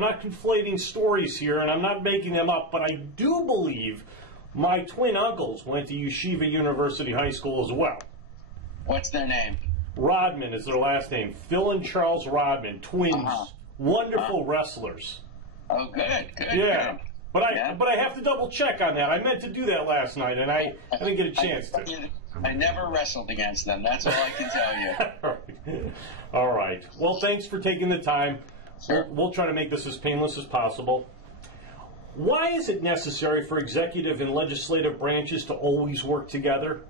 I'm not conflating stories here, and I'm not making them up, but I do believe my twin uncles went to Yeshiva University High School as well. What's their name? Rodman is their last name. Phil and Charles Rodman, twins, wonderful wrestlers. Oh, good. Yeah. Good. But I have to double check on that. I meant to do that last night, and I didn't get a chance to. I never wrestled against them. That's all I can tell you. All right. Well, thanks for taking the time. Sure. We'll try to make this as painless as possible. Why is it necessary for executive and legislative branches to always work together?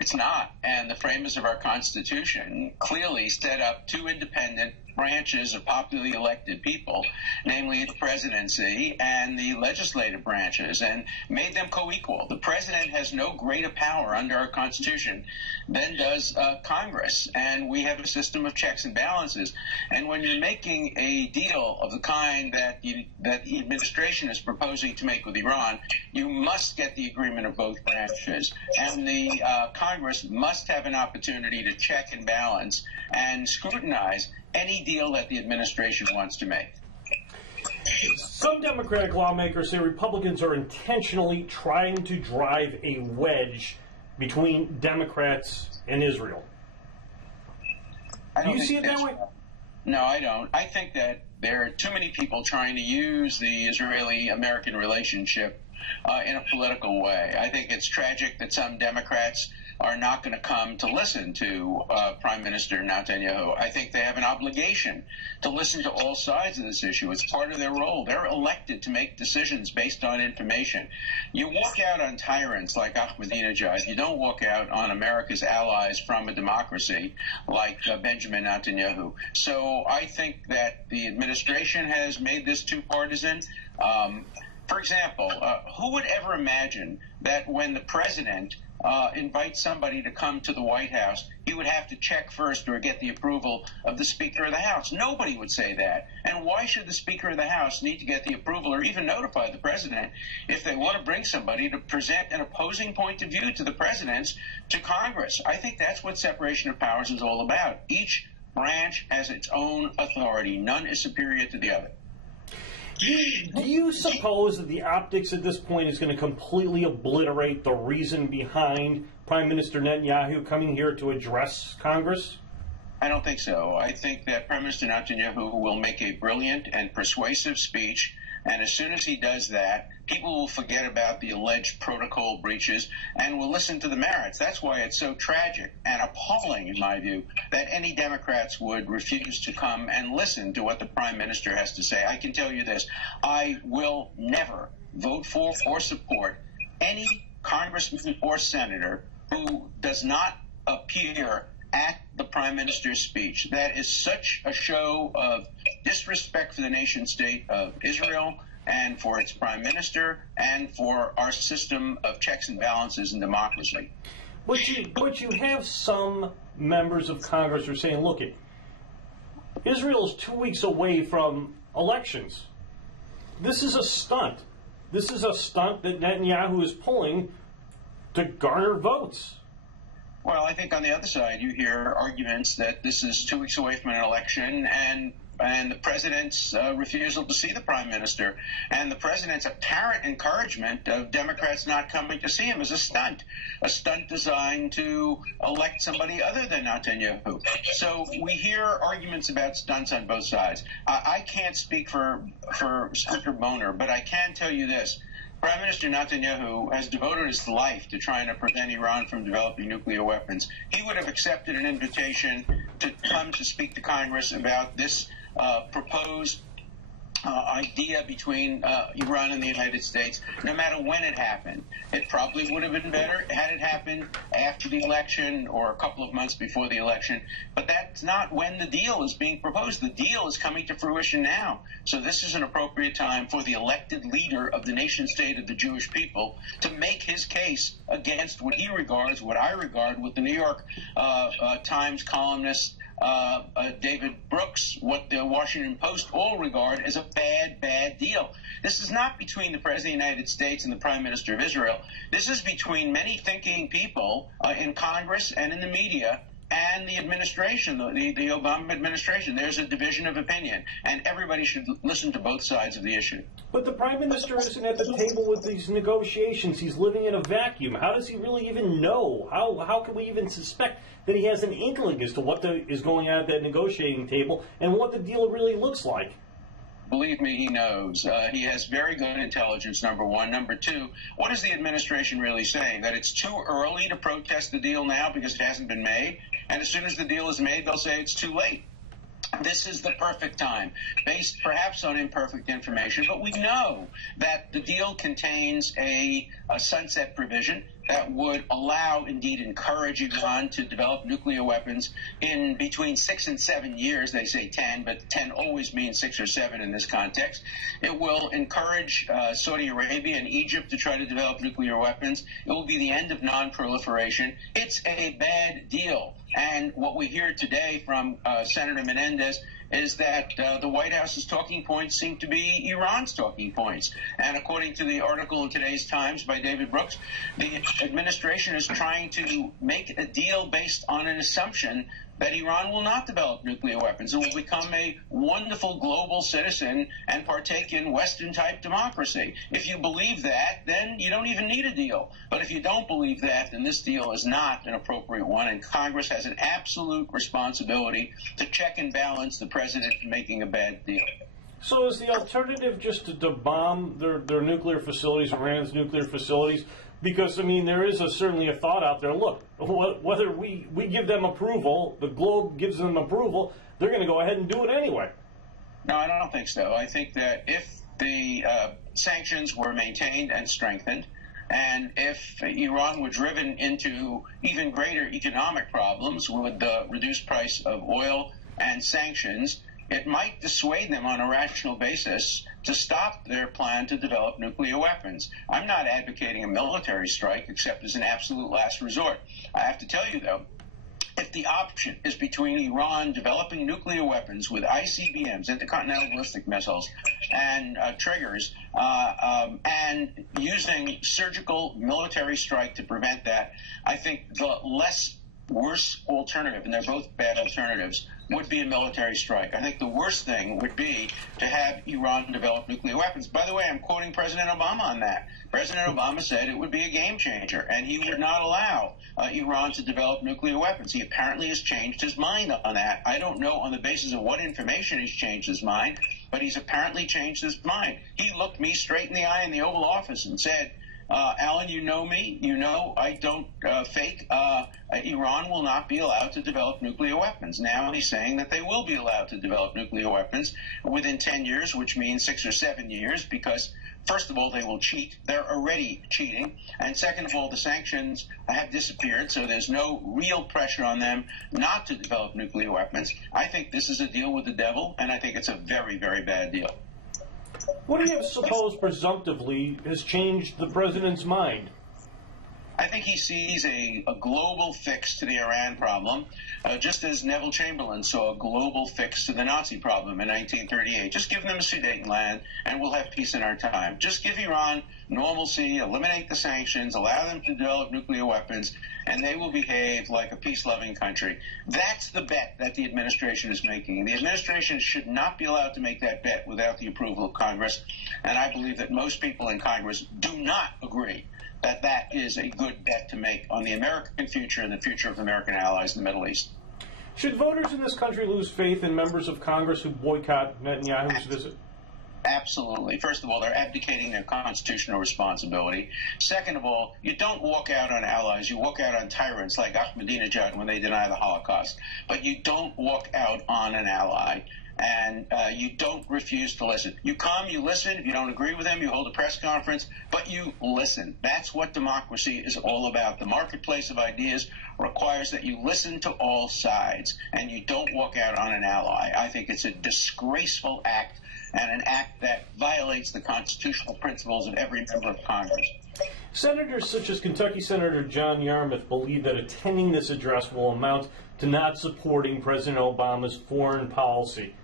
It's not. And the framers of our Constitution clearly set up two independent branches of popularly elected people, namely the presidency and the legislative branches, and made them co-equal. The president has no greater power under our Constitution than does Congress, and we have a system of checks and balances. And when you're making a deal of the kind that the administration is proposing to make with Iran, you must get the agreement of both branches, and the Congress must have an opportunity to check and balance and scrutinize any deal that the administration wants to make. Some Democratic lawmakers say Republicans are intentionally trying to drive a wedge between Democrats and Israel. Do you see it that way? No, I don't. I think that there are too many people trying to use the Israeli-American relationship in a political way. I think it's tragic that some Democrats are not going to come to listen to Prime Minister Netanyahu. I think they have an obligation to listen to all sides of this issue. It's part of their role. They're elected to make decisions based on information. You walk out on tyrants like Ahmadinejad. You don't walk out on America's allies from a democracy like Benjamin Netanyahu. So I think that the administration has made this too partisan. For example, who would ever imagine that when the president invites somebody to come to the White House, he would have to check first or get the approval of the Speaker of the House? Nobody would say that. And why should the Speaker of the House need to get the approval or even notify the president if they want to bring somebody to present an opposing point of view to the president's to Congress? I think that's what separation of powers is all about. Each branch has its own authority. None is superior to the other. Do you suppose that the optics at this point is going to completely obliterate the reason behind Prime Minister Netanyahu coming here to address Congress? I don't think so. I think that Prime Minister Netanyahu will make a brilliant and persuasive speech, and as soon as he does that, people will forget about the alleged protocol breaches and will listen to the merits. That's why it's so tragic and appalling, in my view, that any Democrats would refuse to come and listen to what the Prime Minister has to say. I can tell you this. I will never vote for or support any congressman or senator who does not appear at the Prime Minister's speech. That is such a show of disrespect for the nation state of Israel and for its Prime Minister and for our system of checks and balances and democracy. But you have some members of Congress who are saying, look, Israel is 2 weeks away from elections. This is a stunt. This is a stunt that Netanyahu is pulling to garner votes. Well, I think on the other side, you hear arguments that this is 2 weeks away from an election and the president's refusal to see the prime minister and the president's apparent encouragement of Democrats not coming to see him is a stunt designed to elect somebody other than Netanyahu. So we hear arguments about stunts on both sides. I can't speak for Speaker Boner, but I can tell you this. Prime Minister Netanyahu has devoted his life to trying to prevent Iran from developing nuclear weapons. He would have accepted an invitation to come to speak to Congress about this proposed idea between Iran and the United States, no matter when it happened. It probably would have been better had it happened after the election or a couple of months before the election, but that's not when the deal is being proposed. The deal is coming to fruition now. So this is an appropriate time for the elected leader of the nation state of the Jewish people to make his case against what he regards, what I regard, what the New York Times columnist David Brooks, what the Washington Post all regard as a bad deal. This is not between the President of the United States and the Prime Minister of Israel. This is between many thinking people in Congress and in the media and the administration, the Obama administration. There's a division of opinion, and everybody should listen to both sides of the issue. But the Prime Minister isn't at the table with these negotiations. He's living in a vacuum. How does he really even know? How can we even suspect that he has an inkling as to what is going on at that negotiating table and what the deal really looks like? Believe me, he knows. He has very good intelligence, number one. Number two, what is the administration really saying? That it's too early to protest the deal now because it hasn't been made? And as soon as the deal is made, they'll say it's too late. This is the perfect time, based perhaps on imperfect information, but we know that the deal contains a sunset provision that would allow, indeed encourage Iran to develop nuclear weapons in between 6 and 7 years. They say 10, but 10 always means 6 or 7 in this context. It will encourage Saudi Arabia and Egypt to try to develop nuclear weapons. It will be the end of non-proliferation. It's a bad deal. And what we hear today from Senator Menendez is that the White House's talking points seem to be Iran's talking points. And according to the article in today's Times by David Brooks, the administration is trying to make a deal based on an assumption that Iran will not develop nuclear weapons. It will become a wonderful global citizen and partake in Western-type democracy. If you believe that, then you don't even need a deal. But if you don't believe that, then this deal is not an appropriate one, and Congress has an absolute responsibility to check and balance the president making a bad deal. So is the alternative just to bomb their nuclear facilities, Iran's nuclear facilities? Because, I mean, there is certainly a thought out there, look, whether we give them approval, the globe gives them approval, they're going to go ahead and do it anyway. No, I don't think so. I think that if the sanctions were maintained and strengthened, and if Iran were driven into even greater economic problems with the reduced price of oil and sanctions, it might dissuade them on a rational basis to stop their plan to develop nuclear weapons. I'm not advocating a military strike except as an absolute last resort. I have to tell you, though, if the option is between Iran developing nuclear weapons with ICBMs, intercontinental ballistic missiles, and triggers, and using surgical military strike to prevent that, I think the worse alternative, and they're both bad alternatives, would be a military strike. I think the worst thing would be to have Iran develop nuclear weapons. By the way, I'm quoting President Obama on that. President Obama said it would be a game changer, and he would not allow Iran to develop nuclear weapons. He apparently has changed his mind on that. I don't know on the basis of what information he's changed his mind, but he's apparently changed his mind. He looked me straight in the eye in the Oval Office and said, Alan, you know me. You know I don't fake. Iran will not be allowed to develop nuclear weapons. Now he's saying that they will be allowed to develop nuclear weapons within 10 years, which means 6 or 7 years, because, first of all, they will cheat. They're already cheating. And second of all, the sanctions have disappeared, so there's no real pressure on them not to develop nuclear weapons. I think this is a deal with the devil, and I think it's a very, very bad deal. What do you suppose presumptively has changed the president's mind? I think he sees a global fix to the Iran problem, just as Neville Chamberlain saw a global fix to the Nazi problem in 1938. Just give them a Sudetenland, and we'll have peace in our time. Just give Iran normalcy, eliminate the sanctions, allow them to develop nuclear weapons, and they will behave like a peace-loving country. That's the bet that the administration is making. The administration should not be allowed to make that bet without the approval of Congress, and I believe that most people in Congress do not agree that that is a good bet to make on the American future and the future of American allies in the Middle East. Should voters in this country lose faith in members of Congress who boycott Netanyahu's visit? Absolutely. First of all, they're abdicating their constitutional responsibility. Second of all, you don't walk out on allies. You walk out on tyrants like Ahmadinejad when they deny the Holocaust. But you don't walk out on an ally. And you don't refuse to listen. You come, you listen. If you don't agree with them, you hold a press conference, but you listen. That's what democracy is all about. The marketplace of ideas requires that you listen to all sides, and you don't walk out on an ally. I think it's a disgraceful act, and an act that violates the constitutional principles of every member of Congress. Senators such as Kentucky Senator John Yarmuth believe that attending this address will amount to not supporting President Obama's foreign policy.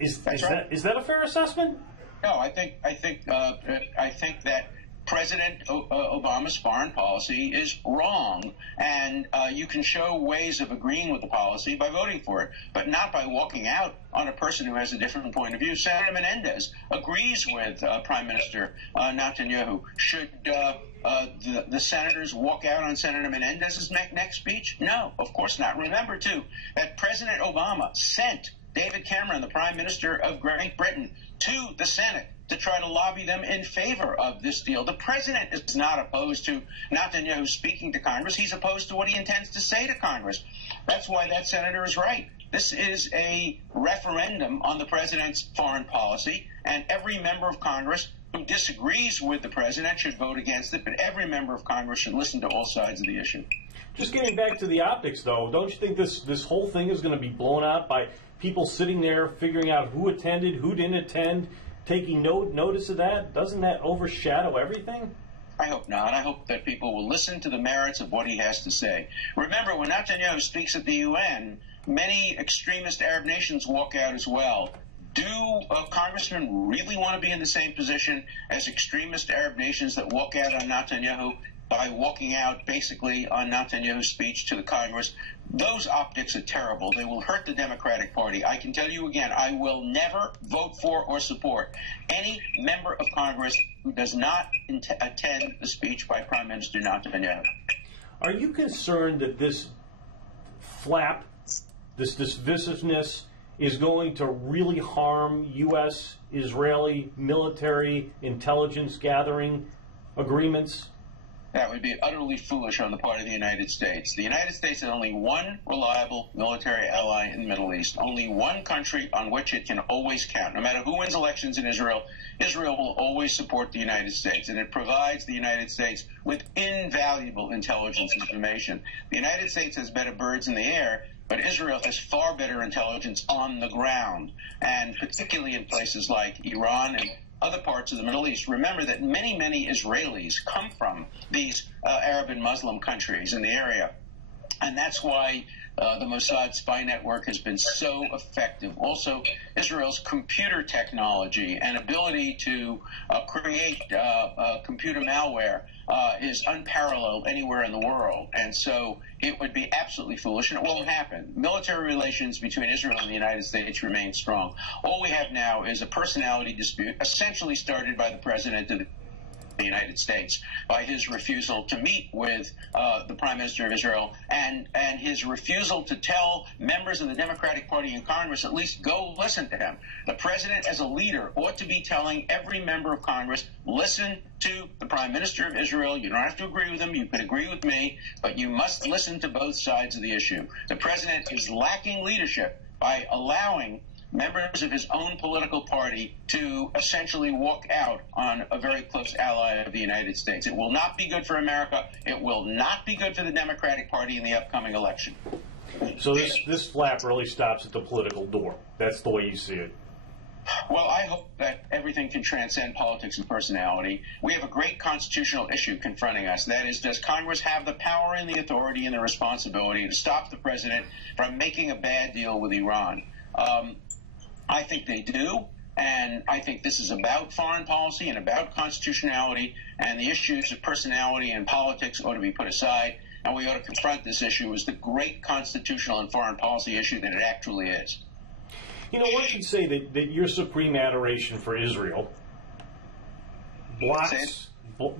Is that a fair assessment? No, I think that President Obama's foreign policy is wrong, and you can show ways of agreeing with the policy by voting for it, but not by walking out on a person who has a different point of view. Senator Menendez agrees with Prime Minister Netanyahu. Should the senators walk out on Senator Menendez's next speech? No, of course not. Remember, too, that President Obama sent David Cameron, the Prime Minister of Great Britain, to the Senate to try to lobby them in favor of this deal. The president is not opposed to Netanyahu speaking to Congress. He's opposed to what he intends to say to Congress. That's why that senator is right. This is a referendum on the president's foreign policy, and every member of Congress who disagrees with the president should vote against it, but every member of Congress should listen to all sides of the issue. Just getting back to the optics, though, don't you think this whole thing is going to be blown out by people sitting there figuring out who attended, who didn't attend, taking notice of that? Doesn't that overshadow everything? I hope not. I hope that people will listen to the merits of what he has to say. Remember, when Netanyahu speaks at the UN, many extremist Arab nations walk out as well. Do congressmen really want to be in the same position as extremist Arab nations that walk out on Netanyahu by walking out basically on Netanyahu's speech to the Congress? Those optics are terrible. They will hurt the Democratic Party. I can tell you again, I will never vote for or support any member of Congress who does not attend the speech by Prime Minister Netanyahu. Are you concerned that this flap, this divisiveness, is going to really harm U.S.-Israeli military intelligence gathering agreements? That would be utterly foolish on the part of the United States. The United States has only one reliable military ally in the Middle East, only one country on which it can always count. No matter who wins elections in Israel, Israel will always support the United States, and it provides the United States with invaluable intelligence information. The United States has better birds in the air, but Israel has far better intelligence on the ground, and particularly in places like Iran and other parts of the Middle East. Remember that many, many Israelis come from these Arab and Muslim countries in the area. And that's why the Mossad spy network has been so effective. Also, Israel's computer technology and ability to create computer malware is unparalleled anywhere in the world. And so it would be absolutely foolish, and it won't happen. Military relations between Israel and the United States remain strong. All we have now is a personality dispute, essentially started by the President of the United States by his refusal to meet with the Prime Minister of Israel and his refusal to tell members of the Democratic Party in Congress at least go listen to him. The President, as a leader, ought to be telling every member of Congress, listen to the Prime Minister of Israel. You don't have to agree with him. You can agree with me, but you must listen to both sides of the issue. The President is lacking leadership by allowing members of his own political party to essentially walk out on a very close ally of the United States. It will not be good for America. It will not be good for the Democratic Party in the upcoming election. So this flap really stops at the political door. That's the way you see it. Well, I hope that everything can transcend politics and personality. We have a great constitutional issue confronting us. That is, does Congress have the power and the authority and the responsibility to stop the president from making a bad deal with Iran? I think they do, and I think this is about foreign policy and about constitutionality, and the issues of personality and politics ought to be put aside, and we ought to confront this issue as the great constitutional and foreign policy issue that it actually is. You know, one could say that your supreme adoration for Israel blocks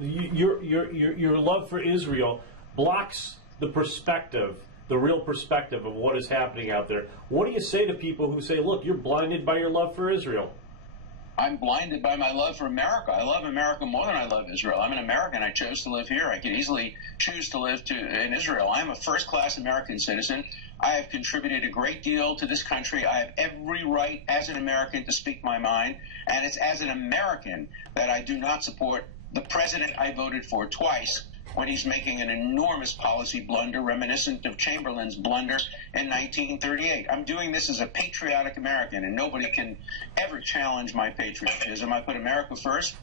your love for Israel blocks the perspective, the real perspective of what is happening out there. What do you say to people who say, look, you're blinded by your love for Israel? I'm blinded by my love for America. I love America more than I love Israel. I'm an American. I chose to live here. I could easily choose to live in Israel. I'm a first-class American citizen. I have contributed a great deal to this country. I have every right as an American to speak my mind. And it's as an American that I do not support the president I voted for twice when he's making an enormous policy blunder reminiscent of Chamberlain's blunder in 1938. I'm doing this as a patriotic American, and nobody can ever challenge my patriotism. I put America first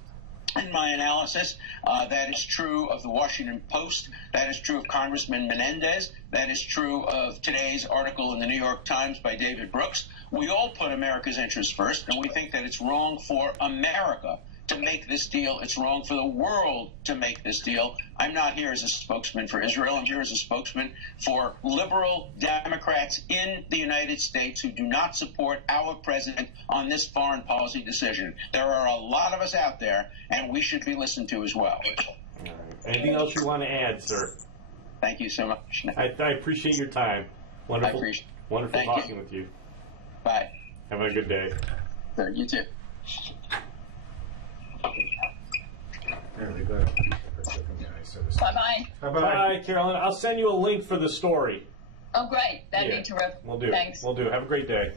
in my analysis. That is true of the Washington Post. That is true of Congressman Menendez. That is true of today's article in the New York Times by David Brooks. We all put America's interests first, and we think that it's wrong for America to make this deal. It's wrong for the world to make this deal. I'm not here as a spokesman for Israel. I'm here as a spokesman for liberal Democrats in the United States who do not support our president on this foreign policy decision. There are a lot of us out there, and we should be listened to as well. All right. Anything else you want to add, sir? Thank you so much. I appreciate your time. Wonderful, wonderful Thank talking with you. Bye. Have a good day. Sure, you too. There we go. Bye-bye. Bye, Carolyn. I'll send you a link for the story. Oh, great. That'd Yeah. be terrific. We'll do. Thanks. We'll do. Have a great day.